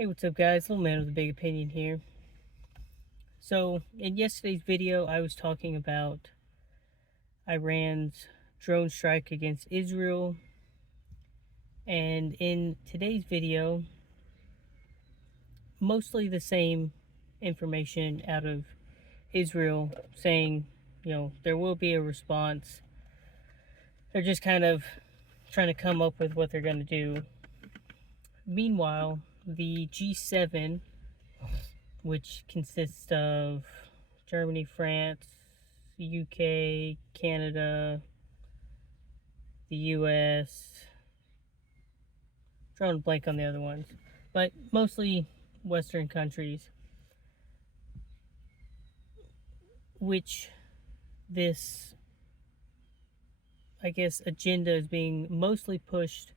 Hey, what's up, guys? Little man with a big opinion here. So, in yesterday's video, I was talking about Iran's drone strike against Israel, and in today's video, mostly the same information out of Israel saying, there will be a response. They're just kind of trying to come up with what they're going to do. Meanwhile, the G7, which consists of Germany, France, UK, Canada, the US, drawing a blank on the other ones, but mostly Western countries, which this, I guess, agenda is being mostly pushed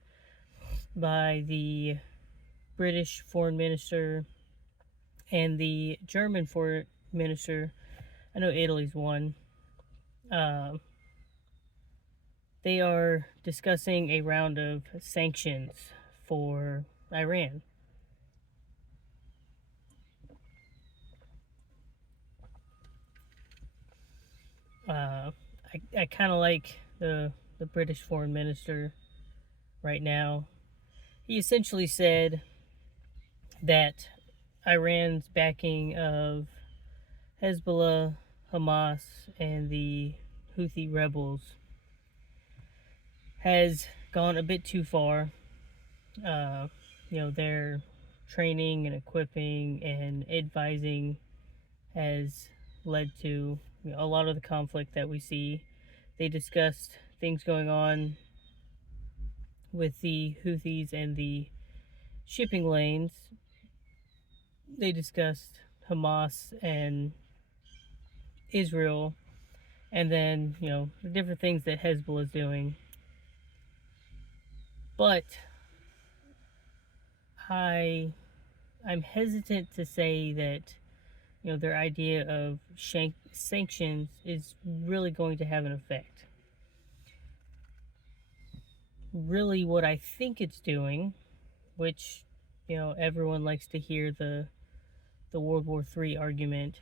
by the British foreign minister and the German foreign minister. I know Italy's one. They are discussing a round of sanctions for Iran. I kind of like the British foreign minister right now. He essentially said that Iran's backing of Hezbollah, Hamas, and the Houthi rebels has gone a bit too far. Their training and equipping and advising has led to a lot of the conflict that we see. They discussed things going on with the Houthis and the shipping lanes. They discussed Hamas and Israel, and then the different things that Hezbollah is doing. But I'm hesitant to say that their idea of sanctions is really going to have an effect. Really, what I think it's doing, which everyone likes to hear the World War III argument,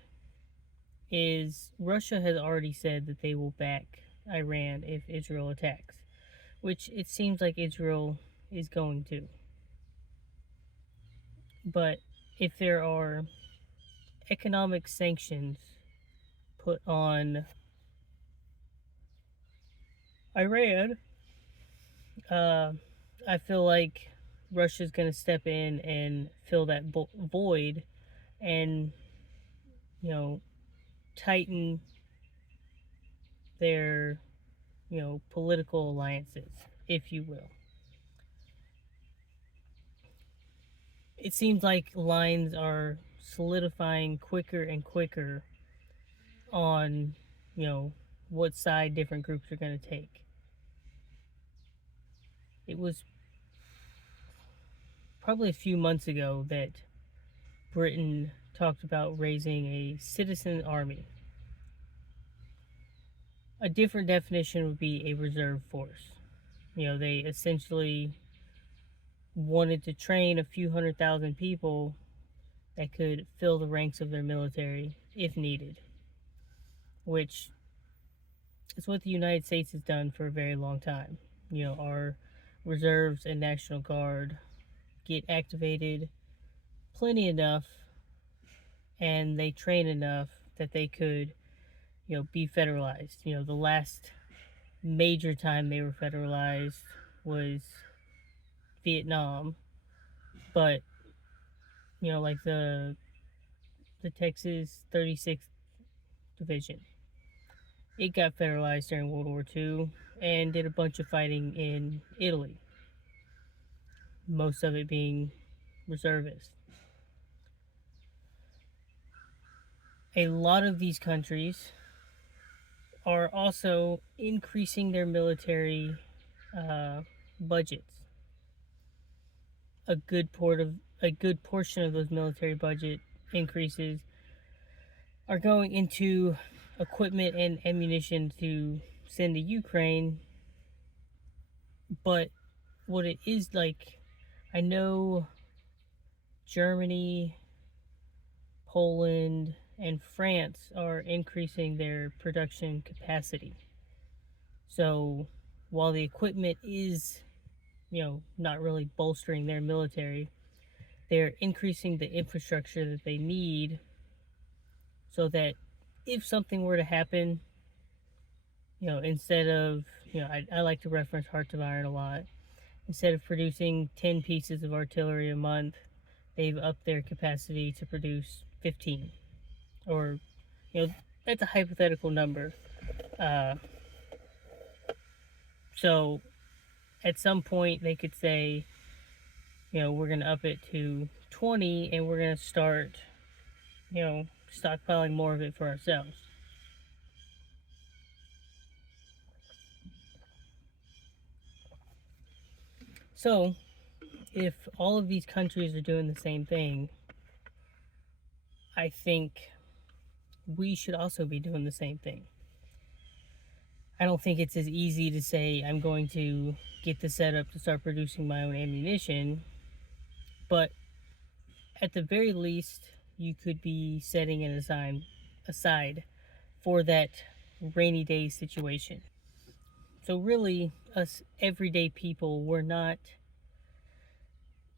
is Russia has already said that they will back Iran if Israel attacks, which it seems like Israel is going to. But if there are economic sanctions put on Iran, I feel like Russia's going to step in and fill that void and, tighten their, political alliances, if you will. It seems like lines are solidifying quicker and quicker on, what side different groups are going to take. It was probably a few months ago that Britain talked about raising a citizen army. A different definition would be a reserve force. They essentially wanted to train a few 100,000 people that could fill the ranks of their military if needed, which is what the United States has done for a very long time. Our reserves and National Guard get activated plenty enough and they train enough that they could, be federalized. The last major time they were federalized was Vietnam, but like the Texas 36th Division, it got federalized during World War II and did a bunch of fighting in Italy, most of it being reservists. A lot of these countries are also increasing their military budgets. A good portion of those military budget increases are going into equipment and ammunition to send to Ukraine. But what it is like, I know Germany, Poland, and France are increasing their production capacity. So while the equipment is, not really bolstering their military, they're increasing the infrastructure that they need so that if something were to happen, instead of, I like to reference Hearts of Iron a lot. Instead of producing 10 pieces of artillery a month, they've upped their capacity to produce 15. Or, that's a hypothetical number. Uh, so at some point, they could say, we're going to up it to 20 and we're going to start, stockpiling more of it for ourselves. So, if all of these countries are doing the same thing, I think we should also be doing the same thing. I don't think it's as easy to say I'm going to get the setup to start producing my own ammunition, but at the very least, you could be setting an aside for that rainy day situation. So really, us everyday people, we're not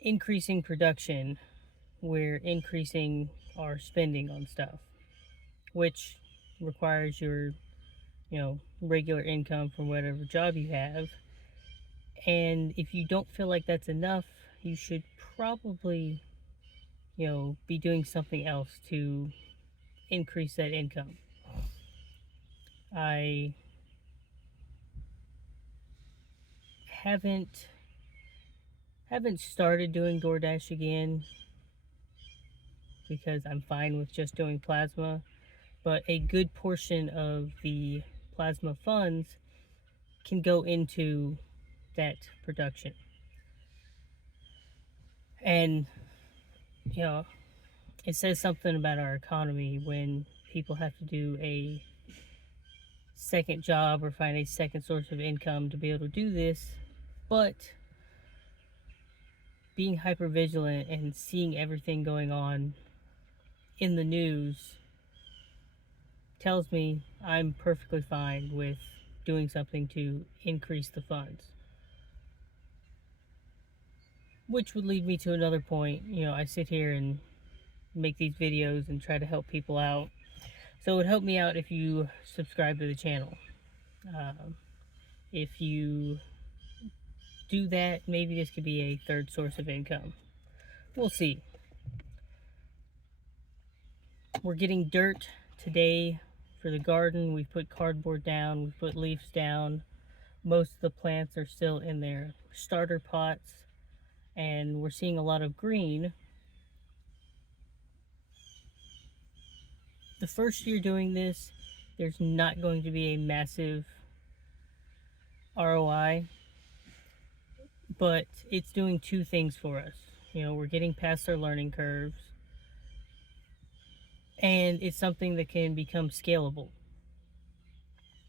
increasing production, we're increasing our spending on stuff, which requires your, regular income from whatever job you have. And if you don't feel like that's enough, you should probably, be doing something else to increase that income. I haven't started doing DoorDash again because I'm fine with just doing plasma, but a good portion of the plasma funds can go into that production. And, it says something about our economy when people have to do a second job or find a second source of income to be able to do this. But being hyper vigilant and seeing everything going on in the news tells me I'm perfectly fine with doing something to increase the funds. Which would lead me to another point. I sit here and make these videos and try to help people out. So it would help me out if you subscribe to the channel. If you do that, maybe this could be a third source of income. We'll see. We're getting dirt today for the garden. We've put cardboard down, we've put leaves down. Most of the plants are still in their starter pots, and we're seeing a lot of green. The first year doing this, there's not going to be a massive ROI, but it's doing two things for us. We're getting past our learning curves, and it's something that can become scalable.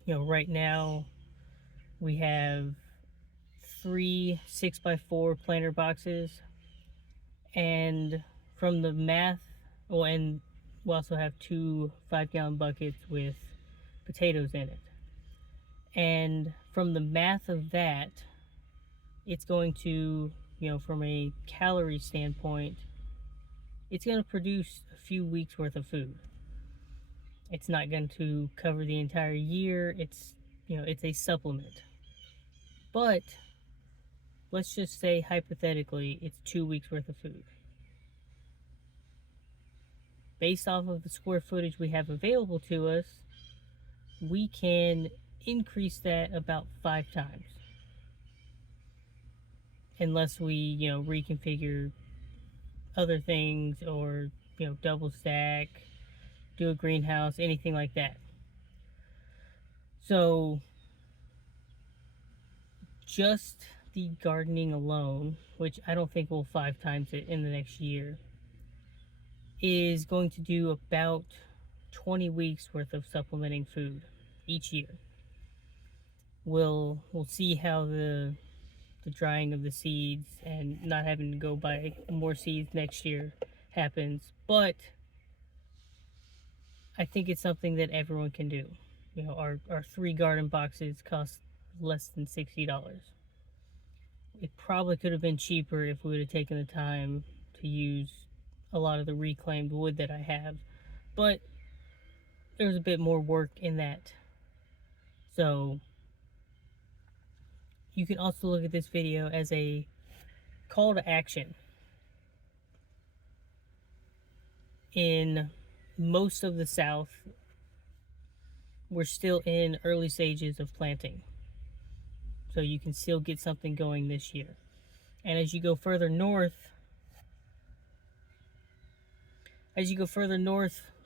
Right now we have 3 6x4 planter boxes, and from the math, and we also have 2 5-gallon buckets with potatoes in it. And from the math of that, it's going to, from a calorie standpoint, it's going to produce a few weeks worth of food. It's not going to cover the entire year. It's a supplement. But let's just say hypothetically it's 2 weeks worth of food. Based off of the square footage we have available to us, we can increase that about 5 times. Unless we, reconfigure other things, or, double stack, do a greenhouse, anything like that. So just the gardening alone, which I don't think we'll 5 times it in the next year, is going to do about 20 weeks worth of supplementing food each year. We'll see how the the drying of the seeds and not having to go buy more seeds next year happens. But I think it's something that everyone can do. You know, our 3 garden boxes cost less than $60. It probably could have been cheaper if we would have taken the time to use a lot of the reclaimed wood that I have. But there's a bit more work in that. So you can also look at this video as a call to action. In most of the South, we're still in early stages of planting. So you can still get something going this year. And as you go further north,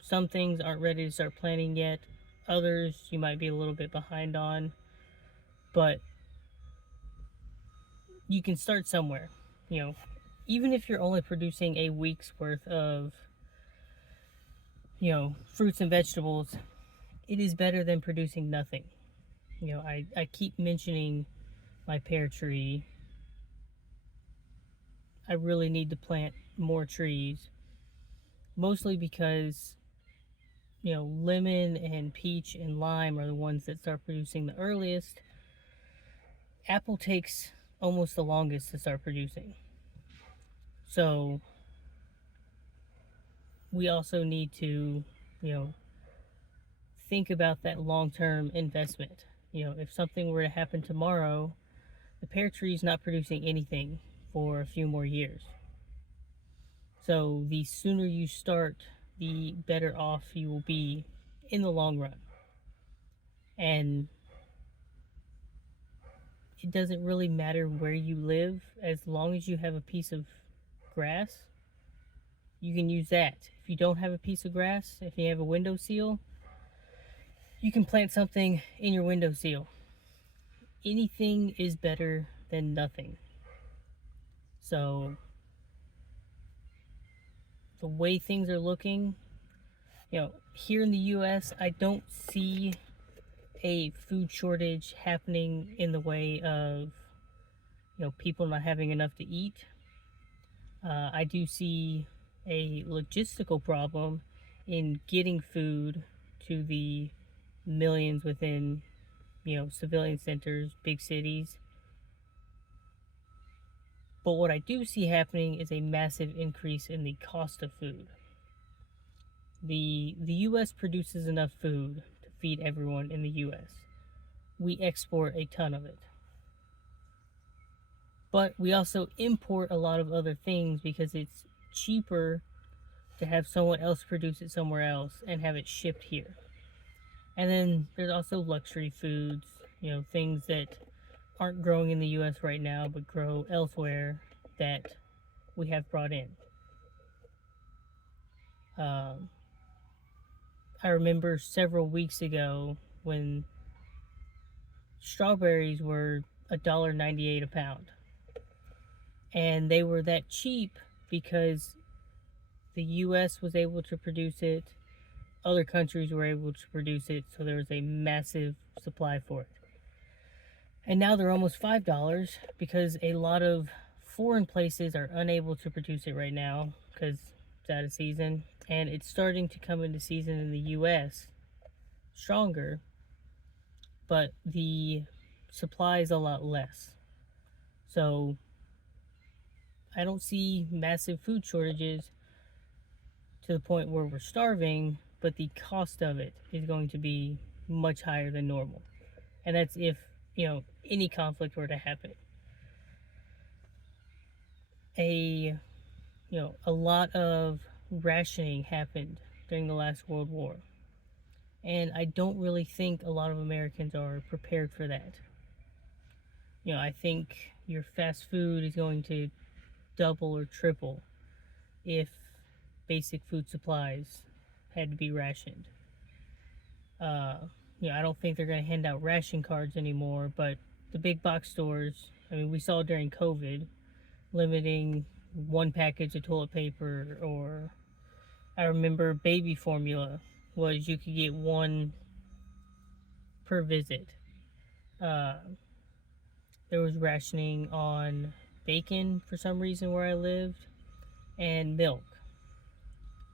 some things aren't ready to start planting yet. Others you might be a little bit behind on. But you can start somewhere. You know, even if you're only producing a week's worth of, fruits and vegetables, it is better than producing nothing. I keep mentioning my pear tree. I really need to plant more trees, mostly because, lemon and peach and lime are the ones that start producing the earliest. Apple takes almost the longest to start producing. So we also need to, think about that long-term investment. If something were to happen tomorrow, the pear tree is not producing anything for a few more years. So the sooner you start, the better off you will be in the long run. And it doesn't really matter where you live, as long as you have a piece of grass, you can use that. If you don't have a piece of grass, if you have a windowsill, you can plant something in your windowsill. Anything is better than nothing. So the way things are looking, here in the US, I don't see a food shortage happening in the way of, people not having enough to eat. I do see a logistical problem in getting food to the millions within, civilian centers, big cities. But what I do see happening is a massive increase in the cost of food. The US produces enough food to feed everyone in the US. We export a ton of it. But we also import a lot of other things because it's cheaper to have someone else produce it somewhere else and have it shipped here. And then there's also luxury foods, things that aren't growing in the US right now but grow elsewhere that we have brought in. I remember several weeks ago when strawberries were $1.98 a pound. And they were that cheap because the US was able to produce it, other countries were able to produce it, so there was a massive supply for it. And now they're almost $5 because a lot of foreign places are unable to produce it right now because it's out of season. And it's starting to come into season in the US stronger, but the supply is a lot less. So I don't see massive food shortages to the point where we're starving, but the cost of it is going to be much higher than normal. And that's if, any conflict were to happen. A lot of rationing happened during the last World War. And I don't really think a lot of Americans are prepared for that. I think your fast food is going to double or triple if basic food supplies had to be rationed. I don't think they're going to hand out ration cards anymore, but the big box stores, we saw during COVID, limiting one package of toilet paper, or I remember baby formula was you could get one per visit. there was rationing on bacon for some reason where I lived, and milk,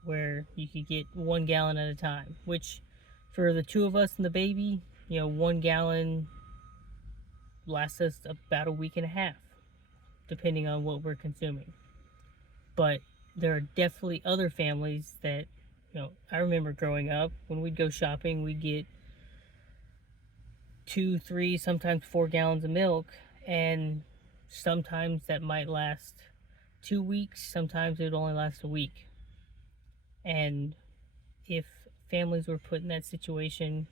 where you could get 1 gallon at a time, which for the two of us and the baby, 1 gallon lasts us about a week and a half, depending on what we're consuming. But there are definitely other families that, I remember growing up, when we'd go shopping, we'd get 2, 3, sometimes 4 gallons of milk, and sometimes that might last 2 weeks, sometimes it would only last a week. And if families were put in that situation,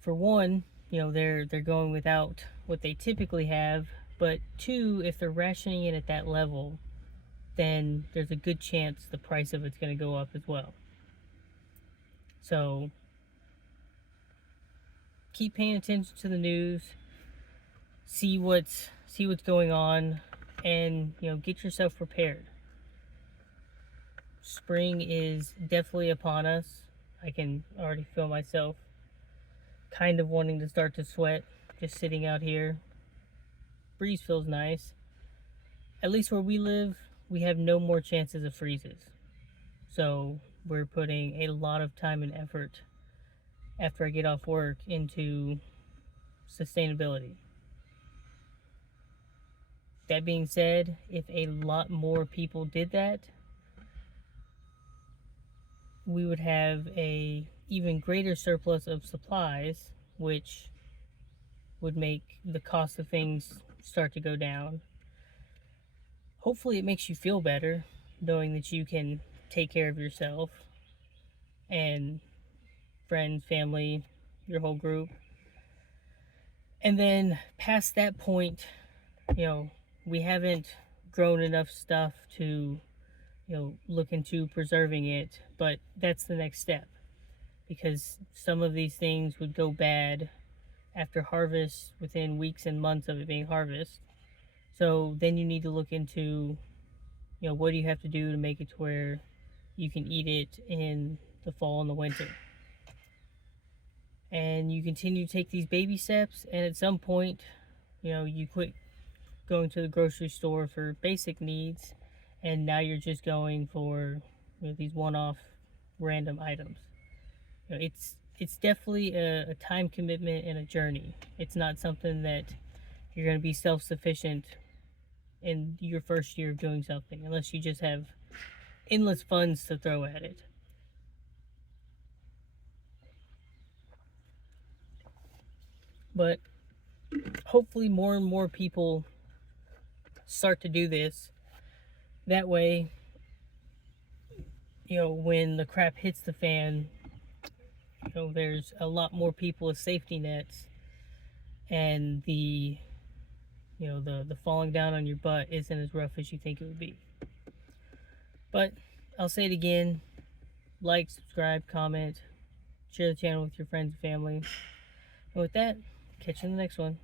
for one, they're going without what they typically have, but two, if they're rationing it at that level, then there's a good chance the price of it's going to go up as well. So keep paying attention to the news, see what's going on, and get yourself prepared. Spring is definitely upon us. I can already feel myself kind of wanting to start to sweat just sitting out here. Breeze feels nice. At least where we live, we have no more chances of freezes. So we're putting a lot of time and effort after I get off work into sustainability. That being said, if a lot more people did that, we would have a even greater surplus of supplies, which would make the cost of things start to go down. Hopefully it makes you feel better knowing that you can take care of yourself and friends, family, your whole group. And then past that point, we haven't grown enough stuff to, look into preserving it, but that's the next step, because some of these things would go bad after harvest within weeks and months of it being harvested. So then you need to look into, what do you have to do to make it to where you can eat it in the fall and the winter. And you continue to take these baby steps, and at some point, you quit going to the grocery store for basic needs, and now you're just going for these one-off random items. It's definitely a time commitment and a journey. It's not something that you're going to be self-sufficient in your first year of doing something, unless you just have endless funds to throw at it. But hopefully more and more people start to do this. That way, when the crap hits the fan, there's a lot more people with safety nets, and the falling down on your butt isn't as rough as you think it would be. But I'll say it again: like, subscribe, comment, share the channel with your friends and family. And with that, catch you in the next one.